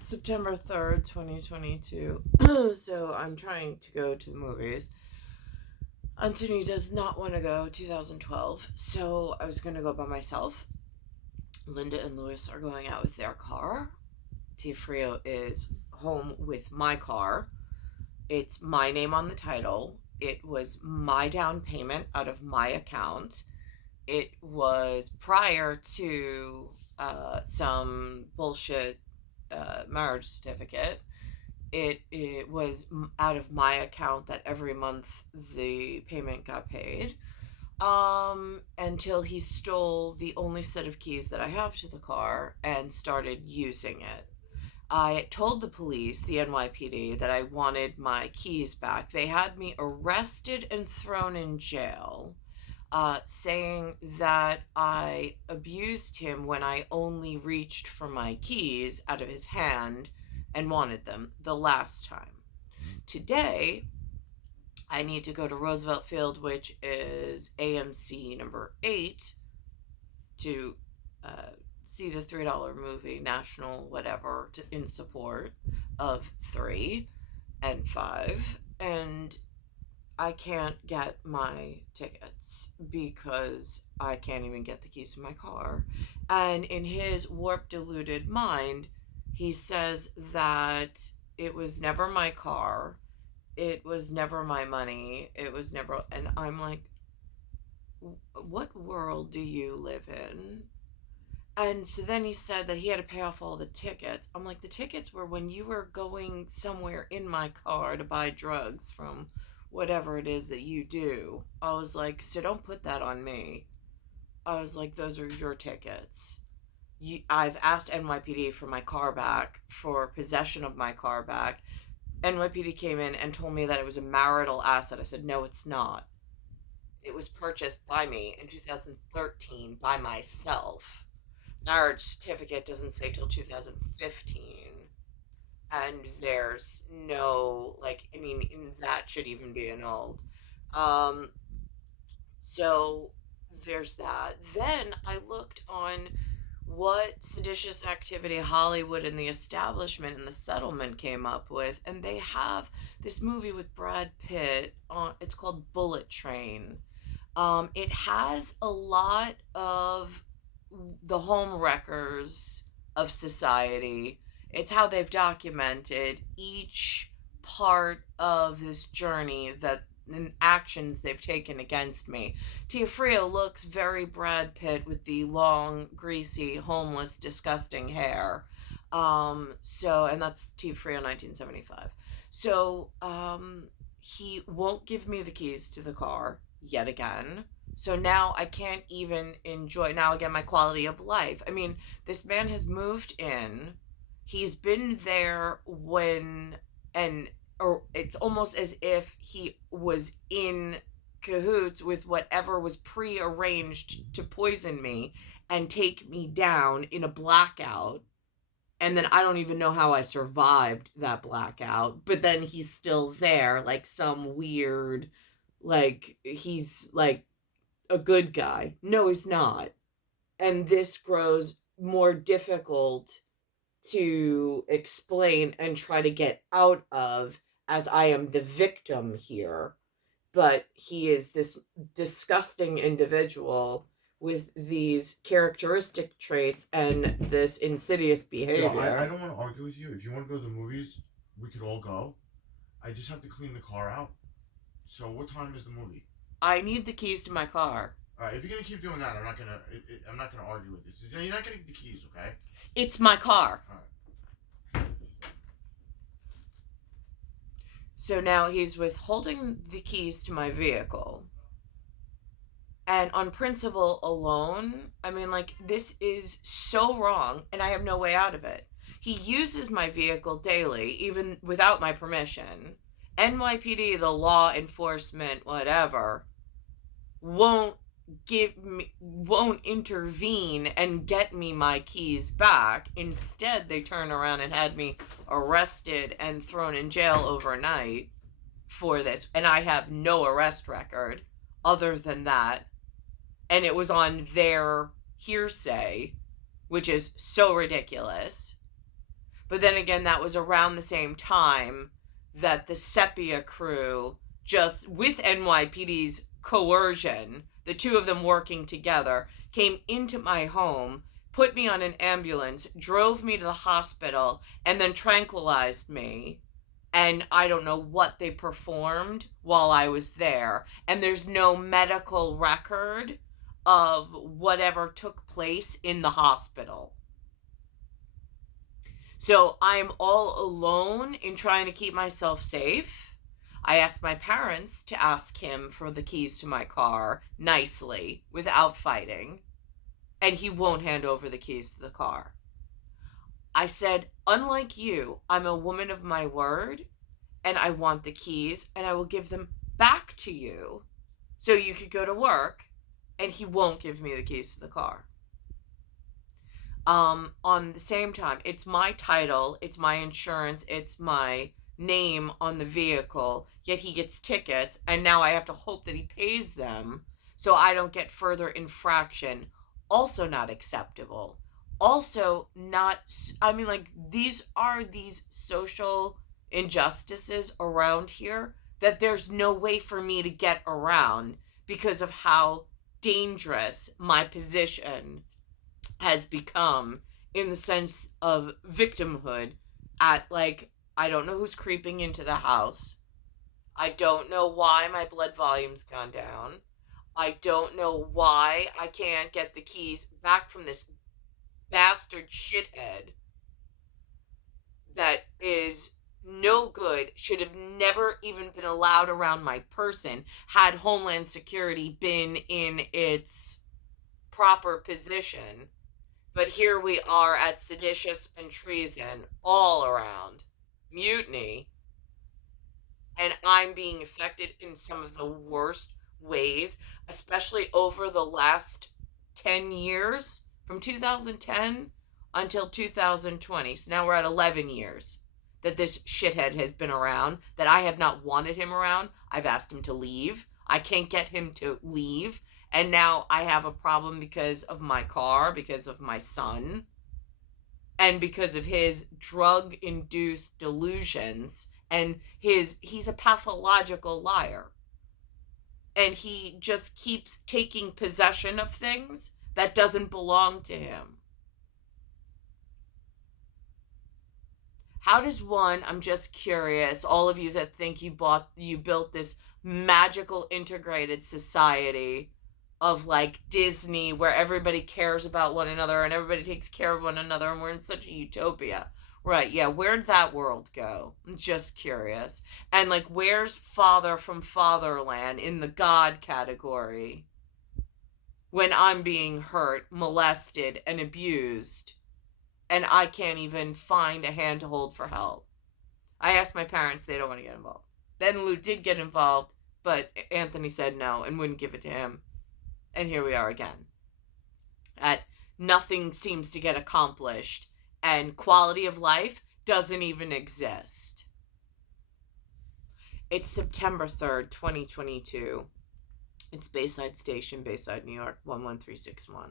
September 3rd, 2022. So I'm trying to go to the movies. Anthony does not want to go, 2012. So I was going to go by myself. Linda and Louis are going out with their car. Tia Frio is home with my car. It's my name on the title. It was my down payment out of my account. It was prior to some bullshit marriage certificate. It was out of my account that every month the payment got paid. Until he stole the only set of keys that I have to the car and started using it. I told the police, the NYPD, that I wanted my keys back. They had me arrested and thrown in jail, saying that I abused him when I only reached for my keys out of his hand and wanted them the last time. Today, I need to go to Roosevelt Field, which is AMC number 8, to see the $3 movie, National whatever, in support of 3 and 5. And I can't get my tickets because I can't even get the keys to my car. And in his warped, deluded mind, he says that it was never my car. It was never my money. It was never. And I'm like, what world do you live in? And so then he said that he had to pay off all the tickets. I'm like, the tickets were when you were going somewhere in my car to buy drugs from whatever it is that you do. I was like, so don't put that on me. I was like, those are your tickets. I've asked NYPD for my car back, for possession of my car back. NYPD came in and told me that it was a marital asset. I said, no, it's not. It was purchased by me in 2013 by myself. Marriage certificate doesn't say till 2015. And there's no, that should even be annulled. So there's that. Then I looked on what seditious activity Hollywood and the establishment and the settlement came up with, and they have this movie with Brad Pitt. It's called Bullet Train. It has a lot of the home wreckers of society. It's how they've documented each part of this journey that and actions they've taken against me. Tia Frio looks very Brad Pitt with the long, greasy, homeless, disgusting hair. And that's Tia Frio 1975. So, he won't give me the keys to the car yet again. So now I can't even enjoy, now again, my quality of life. I mean, this man has moved in. He's been there or it's almost as if he was in cahoots with whatever was prearranged to poison me and take me down in a blackout. And then I don't even know how I survived that blackout. But then he's still there, like some weird, he's like a good guy. No, he's not. And this grows more difficult to explain and try to get out of, as I am the victim here. But he is this disgusting individual with these characteristic traits and this insidious behavior. I don't want to argue with you. If you want to go to the movies, we could all go. I just have to clean the car out. So what time is the movie? I need the keys to my car. All right, if you're gonna keep doing that, I'm not gonna argue with you. You're not gonna get the keys, okay? It's my car. All right. So now he's withholding the keys to my vehicle. And on principle alone, I mean, this is so wrong, and I have no way out of it. He uses my vehicle daily, even without my permission. NYPD, the law enforcement, whatever, won't intervene and get me my keys back. Instead, they turn around and had me arrested and thrown in jail overnight for this. And I have no arrest record other than that. And it was on their hearsay, which is so ridiculous. But then again, that was around the same time that the Sepia crew, just with NYPD's coercion, the two of them working together, came into my home, put me on an ambulance, drove me to the hospital, and then tranquilized me. And I don't know what they performed while I was there. And there's no medical record of whatever took place in the hospital. So I'm all alone in trying to keep myself safe. I asked my parents to ask him for the keys to my car nicely, without fighting, and he won't hand over the keys to the car. I said, unlike you, I'm a woman of my word, and I want the keys, and I will give them back to you so you could go to work, and he won't give me the keys to the car. On the same time, it's my title, it's my insurance, it's my name on the vehicle, yet he gets tickets, and now I have to hope that he pays them so I don't get further infraction. Also not acceptable. Also not, I mean, like, these are these social injustices around here that there's no way for me to get around because of how dangerous my position has become, in the sense of victimhood. At, like, I don't know who's creeping into the house. I don't know why my blood volume's gone down. I don't know why I can't get the keys back from this bastard shithead that is no good, should have never even been allowed around my person had Homeland Security been in its proper position. But here we are at seditious and treason all around, mutiny, and I'm being affected in some of the worst ways, especially over the last 10 years, from 2010 until 2020. So now we're at 11 years that this shithead has been around, that I have not wanted him around. I've asked him to leave. I can't get him to leave. And now I have a problem because of my car, because of my son, and because of his drug-induced delusions. And he's a pathological liar. And he just keeps taking possession of things that doesn't belong to him. How does one, I'm just curious, all of you that think you built this magical integrated society of, like, Disney, where everybody cares about one another and everybody takes care of one another and we're in such a utopia. Right, yeah, where'd that world go? I'm just curious. And, like, where's Father from Fatherland in the God category when I'm being hurt, molested, and abused, and I can't even find a hand to hold for help? I asked my parents, they don't want to get involved. Then Lou did get involved, but Anthony said no and wouldn't give it to him. And here we are again. Nothing seems to get accomplished, and quality of life doesn't even exist. It's September 3rd, 2022. It's Bayside Station, Bayside, New York, 11361.